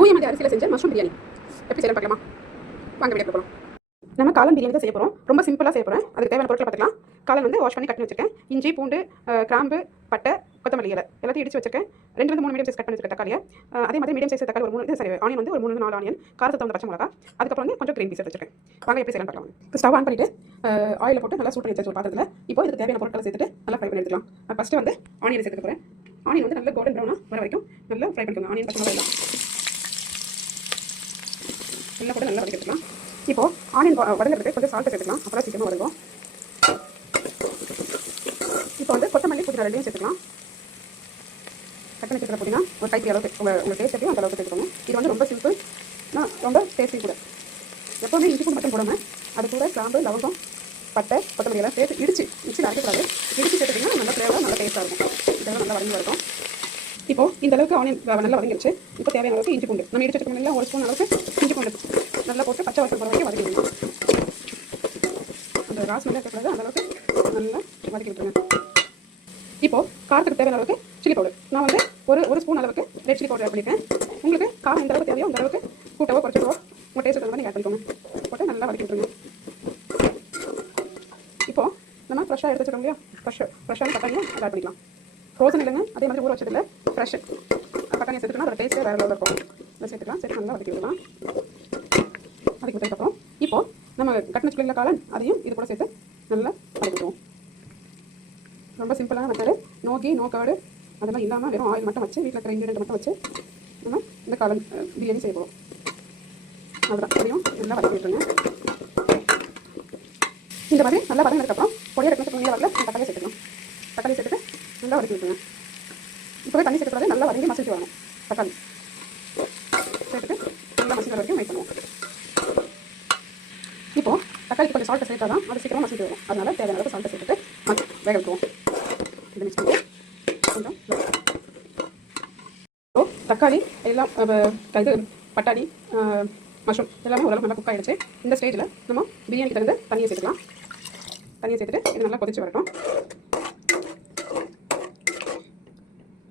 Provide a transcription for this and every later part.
தூயமல்லி அரிசியில் செஞ்ச மஷ்ரூம் பிரியாணி எப்படி செய்யலாம் பார்க்கலாமா? வாங்க வீடியோ போகலாம். நம்ம காளான் பிரியாணி தான் செய்ய போகிறோம். ரொம்ப சிம்பிளாக செய்ய போகிறேன். அதுக்கு தேவையான பொருட்களை பார்த்துக்கலாம். காளான் வந்து வாஷ் பண்ணி கட்டி வச்சிருக்கேன். இஞ்சி, பூண்டு, கிராம்பு, பட்டை, கொத்தமல்லி இலை எல்லாத்தையும் இடிச்சு வச்சிருக்கேன். 2-3 மீடியம் சைஸ் கட் பண்ணி வச்சிருக்கேன் தக்காளியை. அதே மாதிரி மீடியம் சைஸ் தக்காளி ஒரு 3 ஆனியன் வந்து ஒரு 3-4 ஆனியன், காரத்தை தகுந்த பச்சை மிளகா, அதுக்கப்புறம் வந்து கொஞ்சம் கிரீன் பீஸ் வச்சிருக்கேன். வாங்க எப்படி செய்யலாம் பார்க்கலாம். இப்போ ஸ்டவ் ஆன் பண்ணிட்டு ஆயிலை போட்டு நல்லா சூட் பண்ணி வச்சு ஒரு பாத்திரத்தில் இப்போ இதுக்கு தேவையான பொருட்களை சேர்த்துட்டு நல்லா ஃப்ரை பண்ணி எடுத்துக்கலாம். ஃபஸ்ட்டு வந்து ஆனியன் சேர்த்துக்க போகிறேன். ஆனியன் வந்து நல்லா கோல்டன் ப்ரௌனாக வர வரைக்கும் நல்லா ஃப்ரை பண்ணிக்கோங்க. ஆனியன் பச்சை மிளகா எல்லாம் போட்டு நல்லா வதக்கிக்கலாம். இப்போ ஆனியன் வதங்கிறதுக்கு கொஞ்சம் சால்ட் சேர்த்துக்கலாம். அப்புறம் சீக்கிரமாக வதங்கும். இப்போ வந்து கொத்தமல்லி புதினா ரெண்டையும் சேர்த்துக்கலாம். கட் பண்ணி சேர்த்துக்கலாம். புதினா ஒரு கைப்பி அளவுக்கு உங்கள் டேஸ்ட் எப்படியும் அந்த அளவுக்கு சேர்த்துக்கோங்க. இது வந்து ரொம்ப சிம்பிள், நான் ரொம்ப டேஸ்டி கூட. எப்போவுமே இஞ்சி பூண்டு மட்டும் போடாமல் அது கூட கிராம்பு, லவங்கம், பட்டை, கொத்தமல்லி எல்லாம் சேர்த்து இடிச்சு மிக்சியில் அரைக்கக்கூடாது. இடிச்சு சேர்த்துட்டிங்கன்னா நல்லா ஃப்ளேவராக நல்லா டேஸ்ட்டாக இருக்கும். இதெல்லாம் நல்லா வதங்கி இருக்கும். இப்போ இந்த அளவுக்கு ஆனியன் நல்லா வதங்கிடுச்சு. இப்போ தேவையான அளவுக்கு இஞ்சி பூண்டு நம்ம இடிச்சு வச்சுக்கணும். ஒரு ஸ்பூன் அளவுக்கு இஞ்சி பூண்டு நல்லா போட்டு பச்சை வாசல் போகிற வரைக்கும் வதக்கிடணும். அந்த ராஸ்மெல்லாம் இருக்கக்கூடாது, அந்த அளவுக்கு நல்லா வதக்கி விட்டுருங்க. இப்போது காரத்துக்கு தேவையான அளவுக்கு சில்லி பவுடர் நான் வந்து ஒரு ஸ்பூன் அளவுக்கு ரெட் சில்லி பவுடர் ஆட் பண்ணியிருக்கேன். உங்களுக்கு காரம் எந்த அளவுக்கு தேவையோ அந்த அளவுக்கு கூட்டவோ குறைச்சிக்கோ உங்கள் டேஸ்ட் தகுந்த மாதிரி நீங்கள் ஆட் பண்ணிக்கோங்க. போட்டு நல்லா வதக்கி விட்டுருங்க. இப்போது நம்ம ஃப்ரெஷ்ஷாக எடுத்து வச்சுருக்கோம் இல்லையா, ஃப்ரெஷ்ஷான பட்டாணியை அதை ஆட் பண்ணிக்கலாம். ஃப்ரோசன் இல்லைங்க, அதே மாதிரி ஊற வச்சதில்லை, ஃப்ரெஷ் பட்டாணியை சேர்த்துக்கலாம். அதோட டேஸ்ட்டே வேறு லெவலில் இருக்கும். அதை சேர்த்துக்கலாம். சேர்த்து நல்லா வதக்கி விடலாம். வதக்கி விட்டதுக்கப்புறம் இப்போது நம்ம கட் வச்சுக்கல காளான் அதையும் இது கூட சேர்த்து நல்லா வதக்கிடுவோம். ரொம்ப சிம்பிளான method. No ghee no curd அதெல்லாம் இல்லாமல் வெறும் ஆயில் மட்டும் வச்சு வீட்டில் இருக்கிற இன்க்ரீடியன்ட் மட்டும் வச்சு நம்ம இந்த காளான் பிரியாணி செய்ய போகிறோம். அவ்வளோதான். அதையும் நல்லா வதக்கி விட்டுருங்க. இந்த மாதிரி நல்லா வதங்கினதுக்கப்புறம் பொடியை ரெண்டு பொடியாக வரல தக்காளியை சேர்த்துக்கலாம். தக்காளி சேர்த்துட்டு நல்லா வதக்கி விட்டுருங்க. இப்போவே தண்ணி சேர்க்கக்கூடாது, நல்லா வதங்கி மசிச்சு வரணும். தக்காளி சேர்த்துட்டு நல்லா மசிக்கிற வரைக்கும் வெயிட் பண்ணுவோம். இப்போது தக்காளிக்கு கொஞ்சம் சால்ட்டை சேர்த்தா தான் அது சீக்கிரமாக மசிட்டு வரும். அதனால் தேவையான அளவுக்கு சால்ட்டை சேர்த்துட்டு வேக வைக்குவோம். இது மிக்ஸ் பண்ணி கொஞ்சம் தக்காளி எல்லாம் இது பட்டாணி மஷ்ரூம் எல்லாமே ஓரளவு நல்லா குக் ஆகிடுச்சு. இந்த ஸ்டேஜில் நம்ம பிரியாணிக்கு தகுந்த தண்ணியை சேர்த்துக்கலாம். தண்ணியை சேர்த்துட்டு இது நல்லா கொதிச்சு வரட்டும்.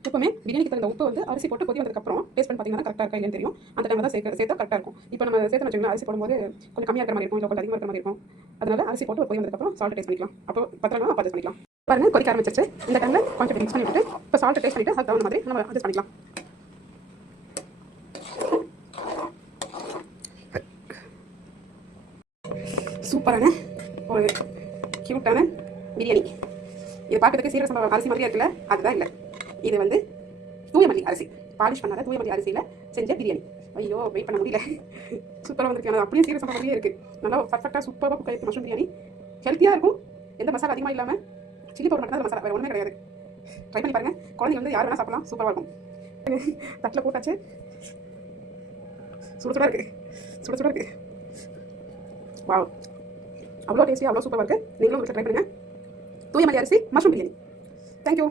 எப்பவுமே பிரியாணிக்கு தகுந்த உப்பு வந்து அரிசி போட்டு கொதி வந்ததுக்கப்புறம் டேஸ்ட் பண்ணி பார்த்தீங்கன்னா கரெக்டாக இருக்கா இல்லைன்னு தெரியும். அந்த டைமில் தான் சேர்த்தா கரெக்டாக இருக்கும். இப்போ நம்ம சேர்த்து வச்சுக்கோங்க, அரிசி போடும்போது கொஞ்சம் கம்மியாக இருக்கிற மாதிரி இருக்கும், இல்லை கொஞ்சம் அதிகமாக இருக்கிற மாதிரி இருக்கும். அதனால அரிசி போட்டு கொதி வந்ததுக்கப்புறம் சால்ட் டேஸ்ட் பண்ணிக்கலாம். அப்போ பத்திரமா அட்ஜஸ்ட் பண்ணிக்கலாம். பாருங்கள் கொதிக்க ஆரம்பிச்சிருச்சு. இந்த டைமில் கொஞ்சம் மிக்ஸ் பண்ணிவிட்டு இப்போ சால்ட் டேஸ்ட் பண்ணிவிட்டு அது தகுந்த மாதிரி நம்ம அட்ஜஸ்ட் பண்ணிக்கலாம். சூப்பரான ஒரு க்யூட்டான பிரியாணி. இது பார்க்கறதுக்கு சீரக சம்பா அரிசி மாதிரியே இருக்குல்ல, அதுதான் இல்லை. இது வந்து தூயமல்லி அரிசி, பாலிஷ் பண்ணாத தூயமல்லி அரிசியில் செஞ்ச பிரியாணி. ஐயோ வெயிட் பண்ண முடியல. சூப்பராக வந்துருக்கு. அப்படியே சீரக சம்பா மாதிரியே இருக்குது. நல்லா பர்ஃபெக்டாக சூப்பராக குக் ஆகிருக்கு. மஷ்ரூம் பிரியாணி ஹெல்த்தியாக இருக்கும். எந்த மசாலா அதிகமாக இல்லாமல் சில்லி பவுடர் மட்டும் தான் மசாலா, வேறு ஒன்றுமே கிடையாது. ட்ரை பண்ணி பாருங்கள். குழந்தைங்க வந்து யார் வேணால் சாப்பிடலாம். சூப்பராக இருக்கும். தட்டில் போட்டாச்சு. சுட இருக்குது. வாவ், அவ்வளோ டேஸ்டி, அவ்வளோ சூப்பராக இருக்குது. நீங்களும் வீட்டில் ட்ரை பண்ணுங்கள். தூயமல்லி அரிசி மஷ்ரூம் பிரியாணி. தேங்க்யூ.